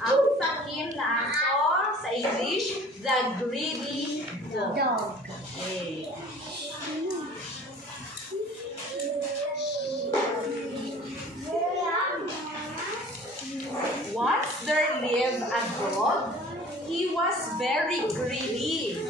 Ang sakim na aso, sa English, the greedy dog. Okay. Once there lived a dog. He was very greedy.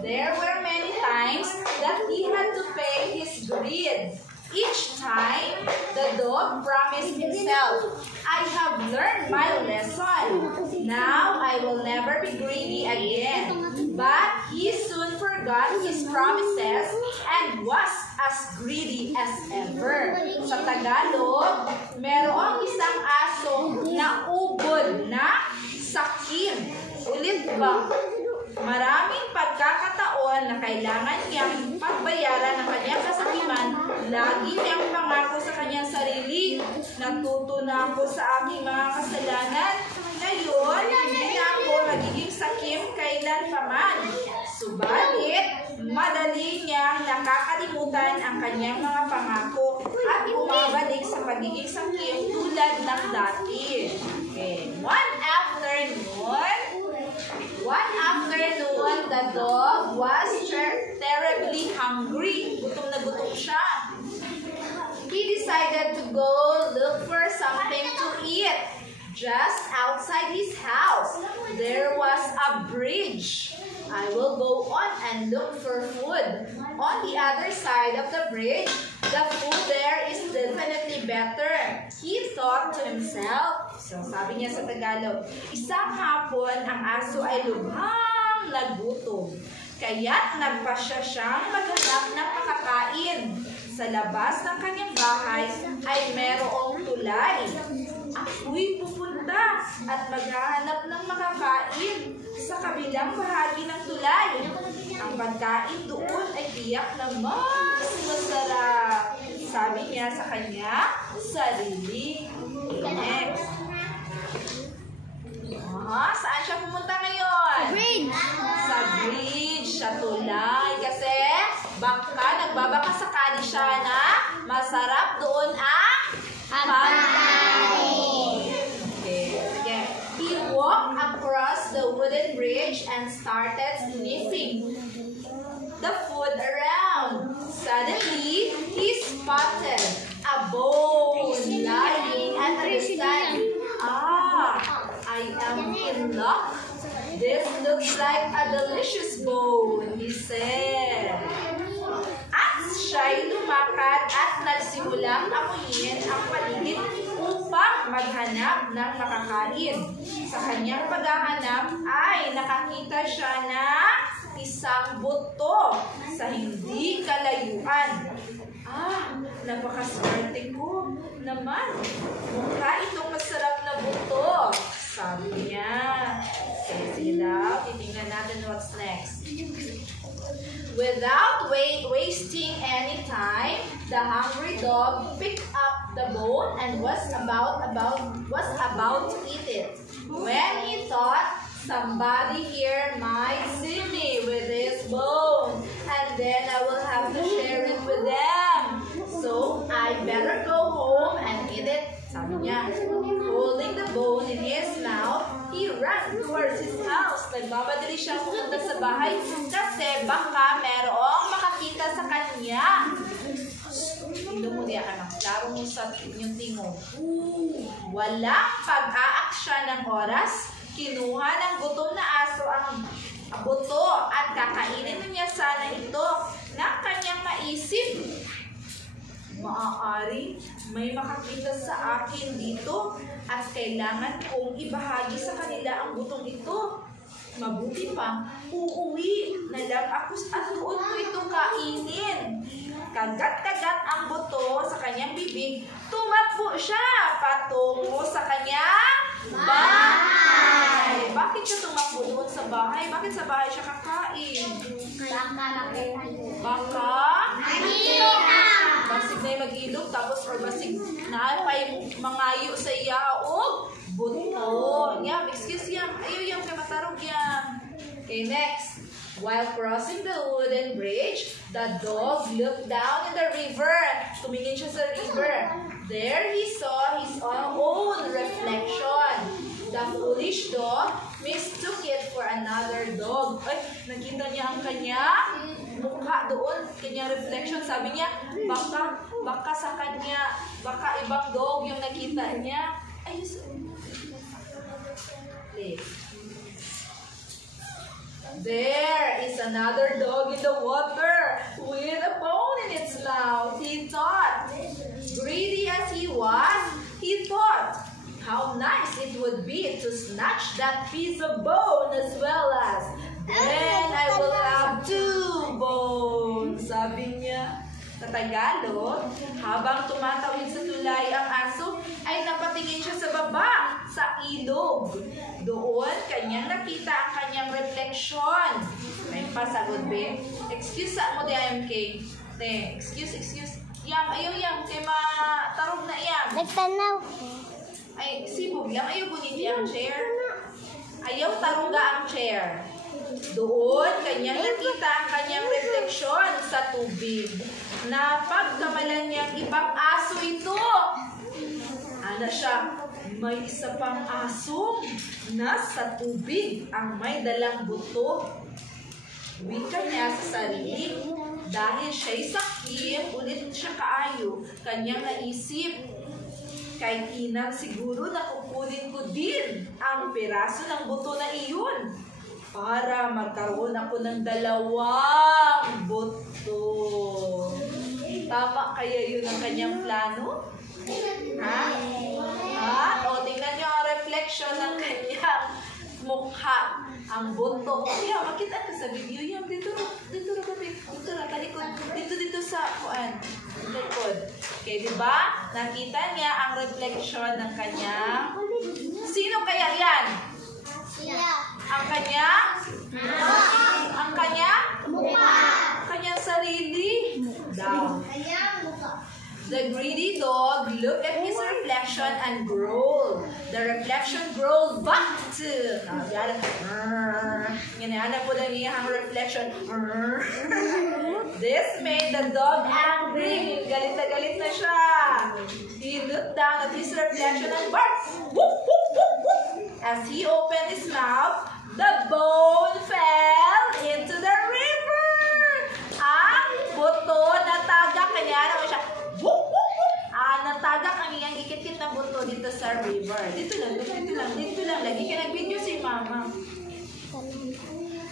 There were many times that he had to pay his greed. Each time, the dog promised himself, I have learned my lesson. Now I will never be greedy again. But he soon forgot his promises and was as greedy as ever. Sa Tagalog, merong isang aso na ubod na sakim. Ulit ba? Maraming pagkakataon na kailangan niyang pagbayaran ng kanyang kasakiman, lagi niyang pangako sa kanyang sarili, natuto na ako sa aking mga kasalanan, ngayon, hindi na ako magiging sakim kailanpaman. Subalit, madali niyang nakakalimutan ang kanyang mga pangako at bumabalik sa pagiging sakim tulad ng dati. Okay. One afternoon, the dog was terribly hungry. Gutom na gutom siya. He decided to go look for something to eat. Just outside his house, there was a bridge. I will go on and look for food. On the other side of the bridge, the food there is definitely better. He thought to himself. So, sabi niya sa Tagalog, isang hapon ang aso ay lubhang nagutom. Kaya't nagpasya siyang maghanap ng makakain. Sa labas ng kanyang bahay ay merong tulay. Ako'y pupunta at maghahanap ng makakain sa kabilang bahagi ng tulay. Ang pagkain doon ay tiyak na mas masarap. Sabi niya sa kanya sarili. Next. Saan siya pumunta ngayon? Sa bridge, sa tulay. Kasi nagbabaka sakali siya na masarap doon ang pagkain. Okay, sige. He walked across the wooden bridge and started sniffing the food around. Suddenly, he spotted a bone lying at the sand. I am in luck. This looks like a delicious bone, he said. At siya'y lumakad at nagsimulang amuyin ang paligid upang maghanap ng makakain. Sa kanyang paghahanap ay nakakita siya ng isang buto sa hindi kalayuan. Napakaswerte ko naman. Mukha itong masarap na buto, sabi niya. Sige daw, titingnan natin what's next. Without wasting any time, the hungry dog picked up the bone and was about to eat it. When he thought, somebody here might see me with this bone, and then I will have to share it with them. So I better go home and eat it. Sabi niya, holding the bone in his mouth, he ran towards his house. Nagmamadali siya pumunta sa bahay kasi baka merong makakita sa kanya. Ilo mo niya ka na. Laro mo sa inyong tingog. Walang pag-aaksya ng oras. Kinuha ng gutom na aso ang buto at kakainin niya sana ito ng kanyang maisip. Maaari may makakita sa akin dito at kailangan kong ibahagi sa kanila ang butong ito. Mabuti pa, uuwi na lang ako at doon ko ito kainin. Kagat-kagat ang buto sa kanyang bibig, tumakbo siya patungo sa kanyang bahay. Bakit siya tumakbo doon sa bahay? Bakit sa bahay siya kakain? Baka basig na yung mag-ilog, tapos or basig na pa yung mangayo sa iya o buto. Yam, excuse yam. Ayaw yung kamatarog yam. Okay, next. While crossing the wooden bridge, the dog looked down in the river. Tumingin siya sa river. There he saw his own reflection. The foolish mistook it for another dog. Ay, nakita niya ang kanya mukha doon, kanyang reflection. Sabi niya, baka sa kanya, baka ibang dog yung nakita niya. Ay, there is another dog in the water with a bone in its mouth. He thought, greedy as he was, he thought, how nice it would be to snatch that piece of bone as well as, then I will have 2 bones. Sabi niya. Sa Tagalog, habang tumatawid sa tulay ang aso, ay napatingin siya sa baba, sa ilog. Doon, kanyang nakita ang kanyang refleksyon. May pasagod, be. Excuse sa mo di IMK. Te, excuse. Yang, ayaw yang. Kay matarog na yang. Nagtanaw. Ay, sibog lang. Ayaw buniti ang chair. Ayaw tarongga ang chair. Doon, kanyang nakita ang kanyang refleksyon sa tubig. Napagkamalan niyang ibang aso ito. Ana siya, may isa pang aso nasa tubig ang may dalang buto. Wika niya sa sarili. Dahil siya'y sakit, ulit siya kaayo. Kanyang naisip, kay inang siguro na kukunin ko din ang piraso ng buto na iyon para magkaroon ako ng 2 buto. Tama kaya yun ang kanyang plano? Ha? O, tingnan nyo ang reflection ng kanyang mukha. Ang buto. Kaya, makita ka sa video yan. Dito na, talikod. Dito sa, likod. Okay, diba? Nakita niya ang reflection ng kanyang. Sino kaya yan? Ang kanya? Ang kanya? Kanyang sarili? Down. The greedy dog looked at his reflection and growled. The reflection growled back to. Yan po lang iyang reflection. This made the dog angry. Galit na galit na siya. He looked down at his reflection and barked. Whoop, whoop, whoop, whoop. As he opened his mouth, the bone fell into the river. Ang buto natagak. Kanya naman siya. Whoop, whoop, whoop. Natagak ang iyang ikit-kit na buto dito sa river. Dito lang. Lagi ka nag-video si mama.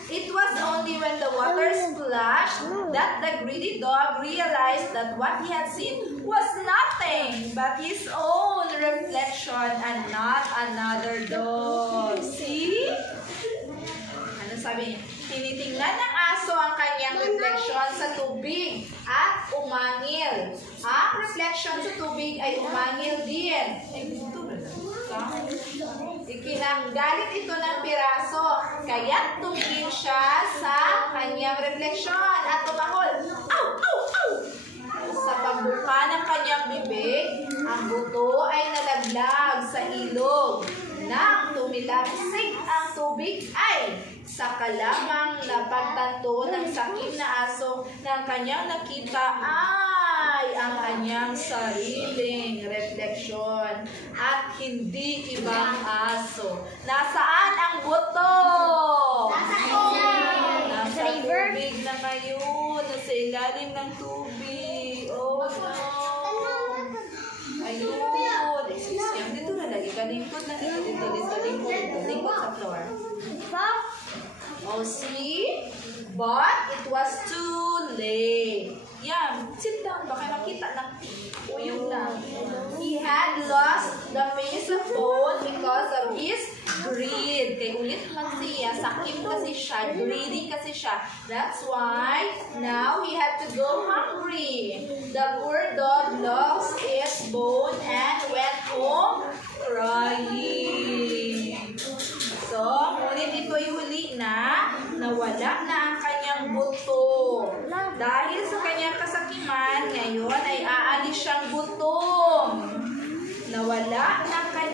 It was only when the water splashed that the greedy dog realized that what he had seen was nothing but his own reflection and not another dog. See? Ano sabi niya? Tinitingnan ng aso ang kanyang refleksyon sa tubig at umangil. Ang refleksyon sa tubig ay umangil din. Ikinanggalit ito ng piraso, kaya't tumingin siya sa kanyang refleksyon at tumahol. Ow! Ow! Ow! Sa pagbuka ng kanyang bibig, ang buto ay nalaglag sa ilog. Nang tumilagsik ang tubig ay saka lamang napagtanto ng sakim na aso ng kanyang nakita ay ang kanyang sariling refleksyon at hindi ibang aso. Nasaan ang buto? Nasa tubig na ngayon. Nasa ilalim ng tubig. Oh no. Ayun. Excuse me. Dito na lagi ka. Lingkod na dito. Lingkod sa floor. Oh, see? But it was too late. Yan. Sit down. Baka makita ng uyog lang. He had lost the piece of bone because of his greed. Kaya ulit lang siya. Sakim kasi siya. Greedy kasi siya. That's why now he had to go hungry. The poor dog lost his bone and went home crying. So, ngunit ito'y huli na nawala na ang kanyang buto. Dahil sa kanyang kasakiman, ngayon ay aalis siyang butong. Nawala na